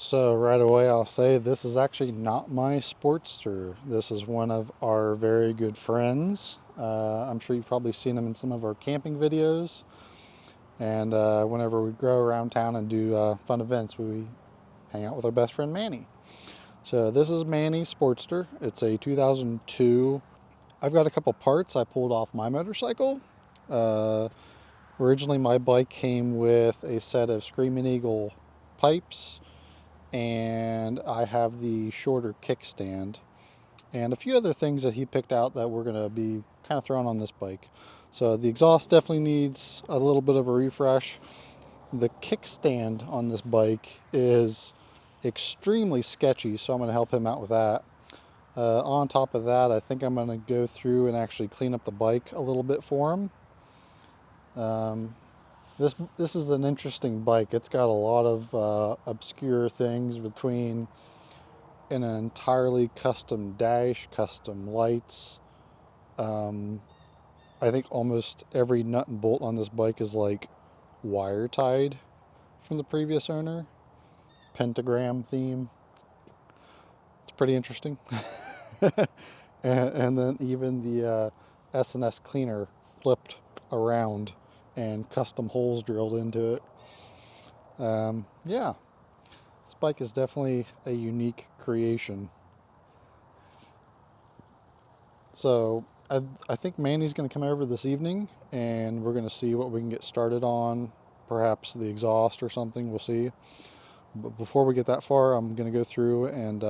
So right away I'll say this is actually not my Sportster. This is one of our very good friends. I'm sure you've probably seen him in some of our camping videos. And whenever we go around town and do fun events, we hang out with our best friend Manny. So this is Mannys Sportster. It's a 2002. I've got a couple parts I pulled off my motorcycle. Originally my bike came with a set of Screaming Eagle pipes, and I have the shorter kickstand and a few other things that he picked out that we're going to be kind of thrown on this bike. So the exhaust definitely needs a little bit of a refresh. The kickstand on this bike is extremely sketchy, so I'm going to help him out with that. On top of that, I think I'm going to go through and actually clean up the bike a little bit for him. This is an interesting bike. It's got a lot of obscure things, between an entirely custom dash, custom lights. I think almost every nut and bolt on this bike is like wire tied from the previous owner. Pentagram theme. It's pretty interesting. and then even the S&S cleaner flipped around and custom holes drilled into it. Yeah, this bike is definitely a unique creation. So I think Manny's going to come over this evening and we're going to see what we can get started on. Perhaps the exhaust or something, we'll see. But before we get that far, I'm going to go through and,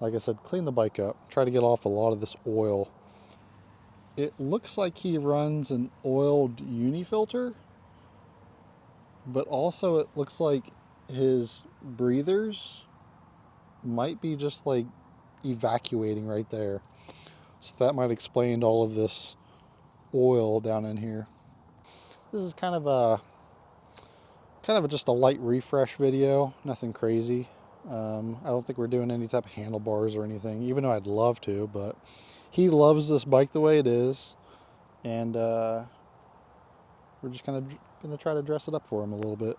like I said, clean the bike up. Try to get off a lot of this oil. It looks like he runs an oiled unifilter, but also it looks like his breathers might be just like evacuating right there. So that might explain all of this oil down in here. This is kind of just a light refresh video, nothing crazy. I don't think we're doing any type of handlebars or anything, even though I'd love to, but he loves this bike the way it is, and we're just kind of going to try to dress it up for him a little bit.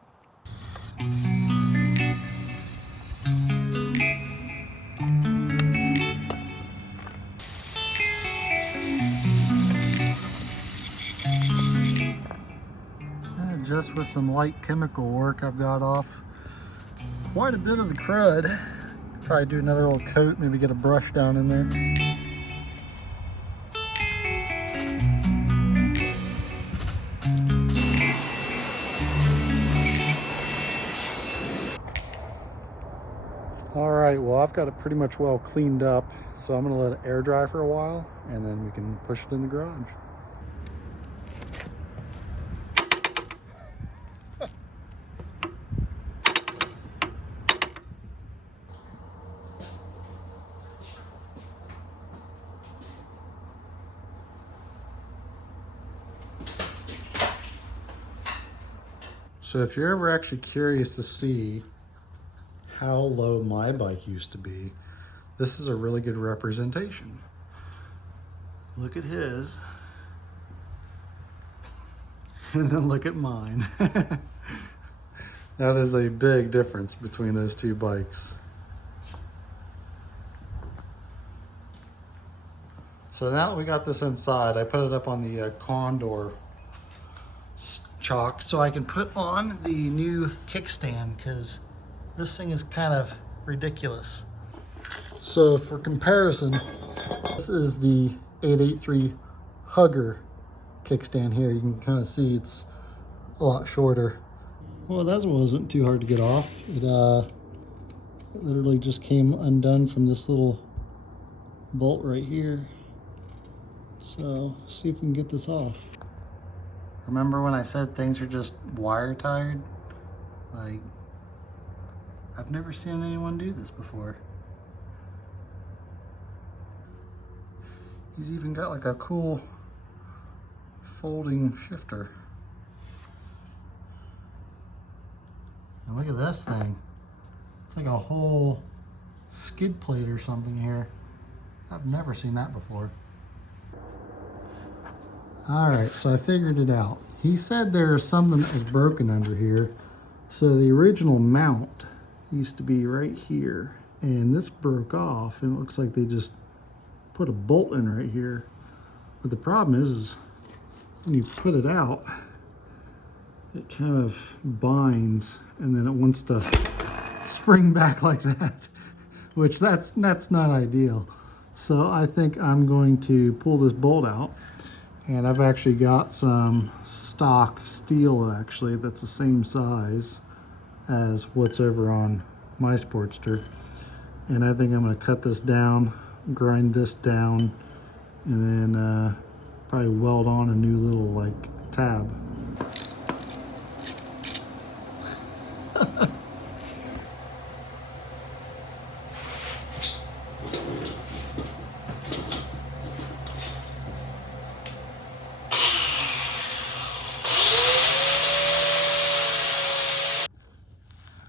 Just with some light chemical work, I've got off quite a bit of the crud. Probably do another little coat, maybe get a brush down in there. All right, well, I've got it pretty much well cleaned up, so I'm gonna let it air dry for a while and then we can push it in the garage. So if you're ever actually curious to see how low my bike used to be, this is a really good representation. Look at his, and then look at mine. That is a big difference between those two bikes. So now that we got this inside, I put it up on the Condor chalk so I can put on the new kickstand, because this thing is kind of ridiculous. So for comparison, this is the 883 Hugger kickstand here. You can kind of see it's a lot shorter. Well, that wasn't too hard to get off. It literally just came undone from this little bolt right here. So let's see if we can get this off. Remember when I said things are just wire tied? Like, I've never seen anyone do this before. He's even got like a cool folding shifter. And look at this thing. It's like a whole skid plate or something here. I've never seen that before. All right, so I figured it out. He said there's something that was broken under here. So the original mount used to be right here, and this broke off, and it looks like they just put a bolt in right here. But the problem is when you put it out, it kind of binds, and then it wants to spring back like that, which that's not ideal. So I think I'm going to pull this bolt out, and I've actually got some stock steel actually that's the same size as what's over on my Sportster. And I think I'm going to cut this down, grind this down, and then probably weld on a new little like tab.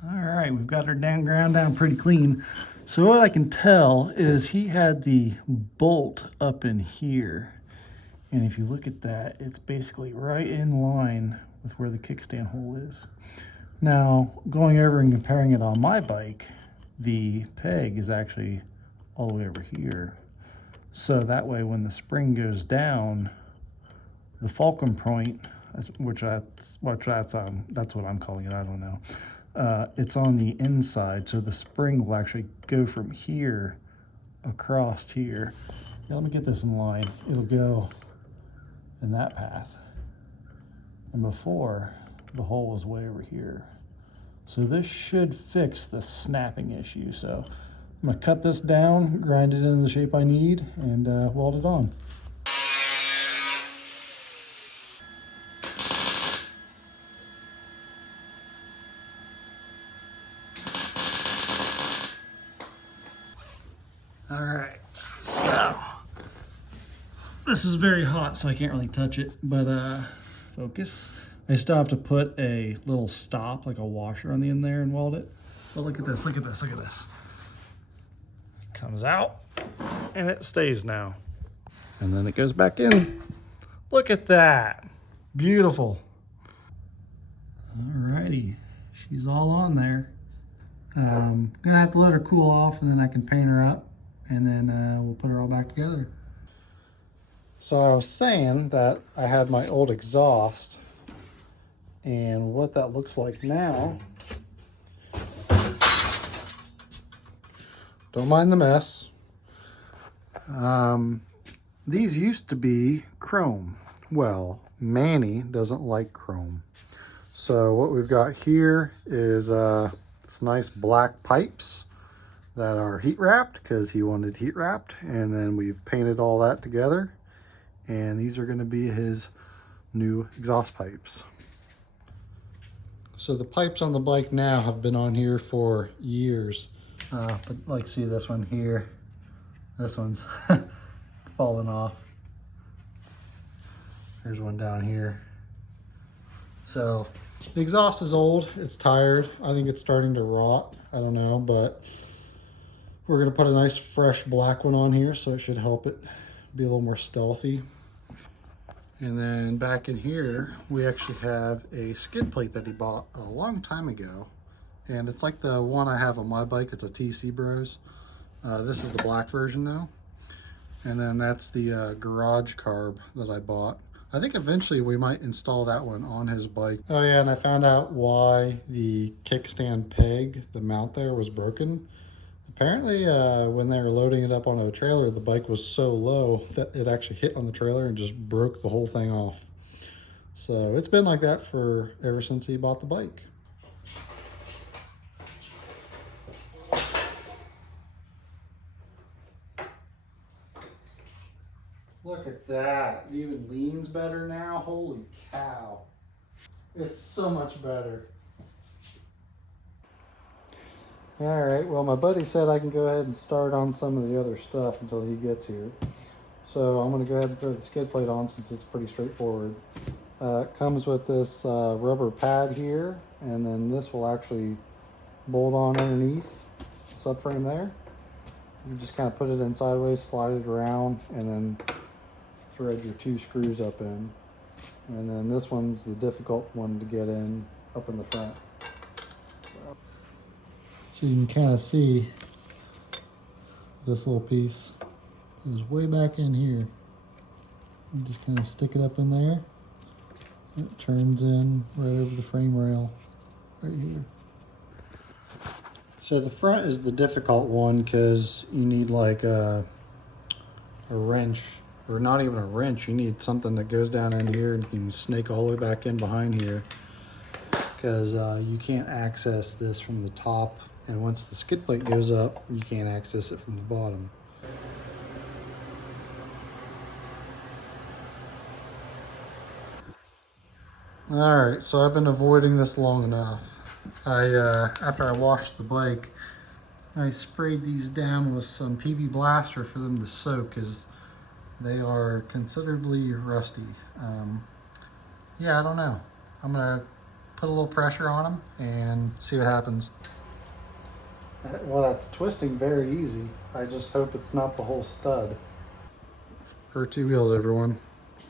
All right, we've got our ground down pretty clean. So what I can tell is he had the bolt up in here. And if you look at that, it's basically right in line with where the kickstand hole is. Now, going over and comparing it on my bike, the peg is actually all the way over here. So that way when the spring goes down, the fulcrum point, that's what I'm calling it, I don't know. It's on the inside, so the spring will actually go from here across here. Now let me get this in line. It'll go in that path. And before, the hole was way over here. So this should fix the snapping issue. So I'm gonna cut this down, grind it into the shape I need, and weld it on. All right, so this is very hot, so I can't really touch it, but focus. I still have to put a little stop, like a washer on the end there and weld it. But look at this, look at this, look at this. Comes out and it stays now. And then it goes back in. Look at that, beautiful. Alrighty, she's all on there. Gonna have to let her cool off and then I can paint her up and then we'll put her all back together. So I was saying that I had my old exhaust, and what that looks like now, don't mind the mess. These used to be chrome. Well, Manny doesn't like chrome. So what we've got here is some nice black pipes that are heat wrapped because he wanted heat wrapped, and then we've painted all that together. And these are going to be his new exhaust pipes. So the pipes on the bike now have been on here for years. But like, see this one here, this one's fallen off. There's one down here. So the exhaust is old, it's tired. I think it's starting to rot, I don't know, but we're gonna put a nice fresh black one on here, so it should help it be a little more stealthy. And then back in here, we actually have a skid plate that he bought a long time ago. And it's like the one I have on my bike, it's a TC Bros. This is the black version though. And then that's the garage carb that I bought. I think eventually we might install that one on his bike. Oh yeah, and I found out why the kickstand peg, the mount there, was broken. Apparently, when they were loading it up on a trailer, the bike was so low that it actually hit on the trailer and just broke the whole thing off. So it's been like that for ever since he bought the bike. Look at that. It even leans better now. Holy cow. It's so much better. All right, well, my buddy said I can go ahead and start on some of the other stuff until he gets here. So I'm gonna go ahead and throw the skid plate on since it's pretty straightforward. It comes with this rubber pad here, and then this will actually bolt on underneath the subframe there. You just kind of put it in sideways, slide it around, and then thread your 2 screws up in. And then this one's the difficult one to get in up in the front. So you can kind of see this little piece is way back in here. You just kind of stick it up in there. It turns in right over the frame rail right here. So the front is the difficult one because you need like a wrench, or not even a wrench. You need something that goes down in here and you can snake all the way back in behind here, because you can't access this from the top, and once the skid plate goes up, you can't access it from the bottom. All right, so I've been avoiding this long enough. After I washed the bike, I sprayed these down with some PB Blaster for them to soak, because they are considerably rusty. Yeah, I don't know. I'm gonna put a little pressure on them and see what happens. Well, that's twisting very easy. I just hope it's not the whole stud. Her two wheels, everyone.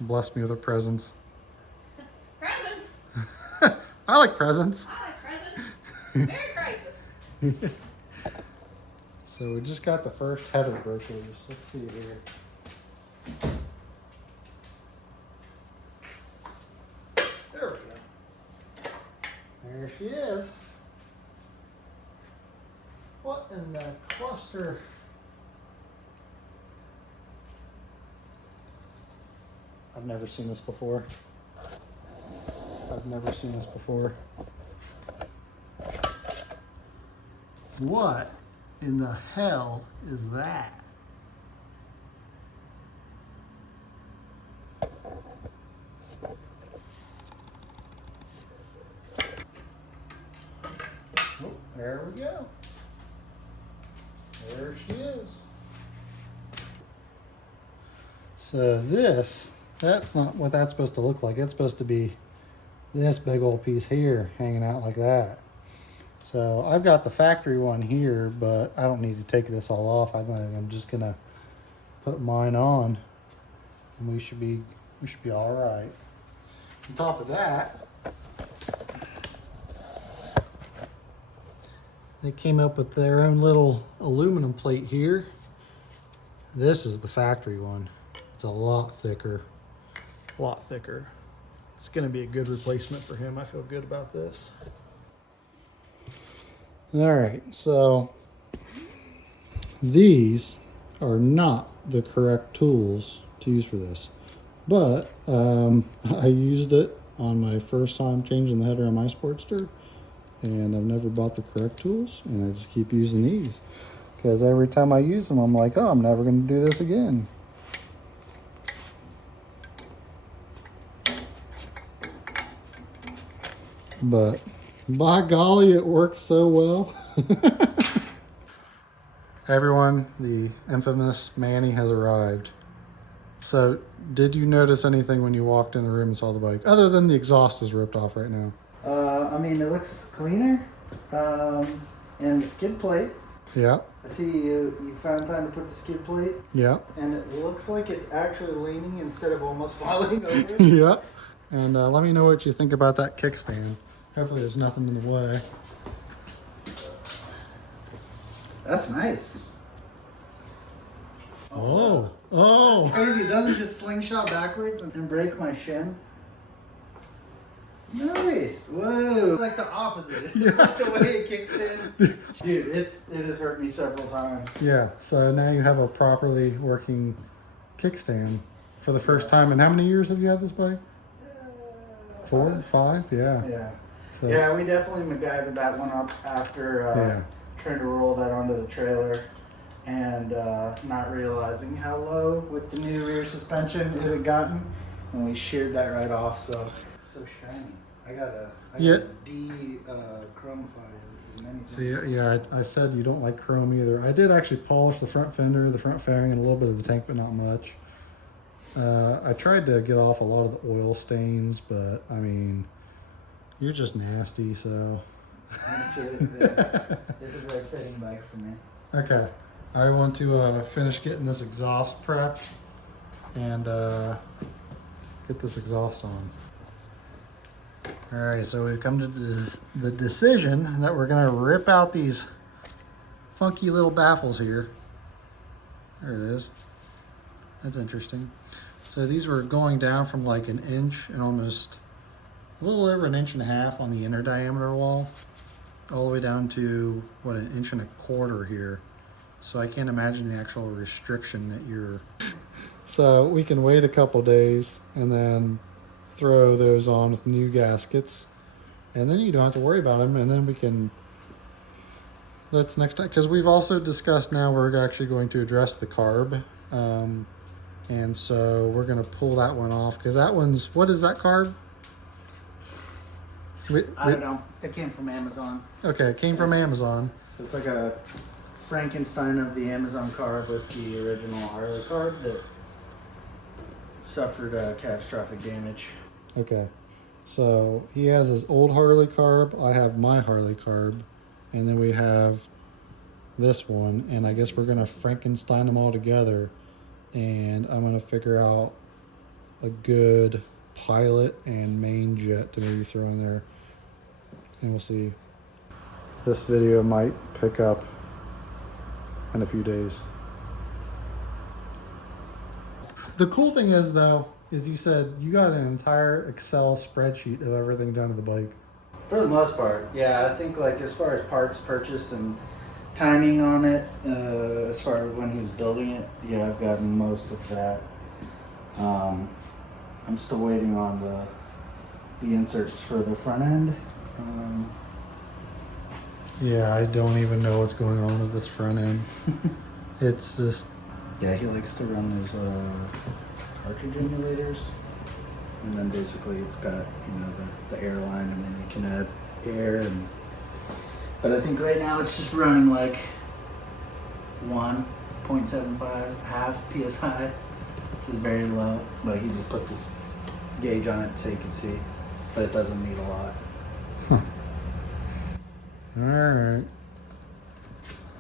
Bless me with her presents. Presents? I like presents. I like presents. Merry Crisis. So we just got the first header broke loose. Let's see here. There we go. There she is. What in the cluster? I've never seen this before. What in the hell is that? Oh, there we go. There she is. So that's not what that's supposed to look like. It's supposed to be this big old piece here hanging out like that. So I've got the factory one here, but I don't need to take this all off. I think I'm just gonna put mine on, and we should be all right. On top of that, they came up with their own little aluminum plate here. This is the factory one. It's a lot thicker. It's gonna be a good replacement for him. I feel good about this. All right, so these are not the correct tools to use for this, but I used it on my first time changing the header on my Sportster, and I've never bought the correct tools, and I just keep using these because every time I use them, I'm like, oh, I'm never going to do this again. But by golly, it worked so well. Everyone, the infamous Manny has arrived. So, did you notice anything when you walked in the room and saw the bike, other than the exhaust is ripped off right now? I mean, it looks cleaner. And the skid plate. Yeah. I see you found time to put the skid plate. Yeah. And it looks like it's actually leaning instead of almost falling over. Yeah. And let me know what you think about that kickstand. Hopefully there's nothing in the way. That's nice. Oh. Oh. Crazy, it doesn't just slingshot backwards and break my shin. Nice. Whoa. It's like the opposite. It's just like the way it kicks in. Dude, it has hurt me several times. Yeah. So now you have a properly working kickstand for the first time. And how many years have you had this bike? 4, 5? Yeah. Yeah. So, Yeah, we definitely MacGyvered that one up after trying to roll that onto the trailer and not realizing how low with the new rear suspension it had gotten. And we sheared that right off, so it's so shiny. I got a de-chromify as many things. so yeah, I said you don't like chrome either. I did actually polish the front fender, the front fairing, and a little bit of the tank, but not much. I tried to get off a lot of the oil stains, but I mean, you're just nasty, so. It's a very fitting bike for me. Okay, I want to finish getting this exhaust prepped and get this exhaust on. All right, so we've come to the decision that we're gonna rip out these funky little baffles here. There it is. That's interesting. So these were going down from like an inch and almost a little over an inch and a half on the inner diameter wall, all the way down to what, an inch and a quarter here. So I can't imagine the actual restriction that you're. So we can wait a couple days and then throw those on with new gaskets, and then you don't have to worry about them. And then we can, let's next time, because we've also discussed now we're actually going to address the carb. And so we're going to pull that one off because that one's, what is that carb? I don't know. It came from Amazon. Okay, it came from Amazon. So it's like a Frankenstein of the Amazon carb with the original Harley carb that suffered catastrophic damage. Okay, so he has his old Harley carb. I have my Harley carb. And then we have this one. And I guess we're going to Frankenstein them all together. And I'm going to figure out a good pilot and main jet to maybe throw in there. And we'll see. This video might pick up in a few days. The cool thing is, though, is you said you got an entire Excel spreadsheet of everything done to the bike. For the most part, yeah. I think like as far as parts purchased and timing on it, as far as when he was building it, yeah, I've gotten most of that. I'm still waiting on the inserts for the front end. Yeah, I don't even know what's going on with this front end. It's just... Yeah, he likes to run those cartridge emulators, and then basically it's got, you know, the air line, and then you can add air. And but I think right now it's just running like 1.75 half psi, which is very low. But he just put this gauge on it so you can see, but it doesn't need a lot. Huh. All right.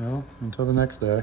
Well, until the next day.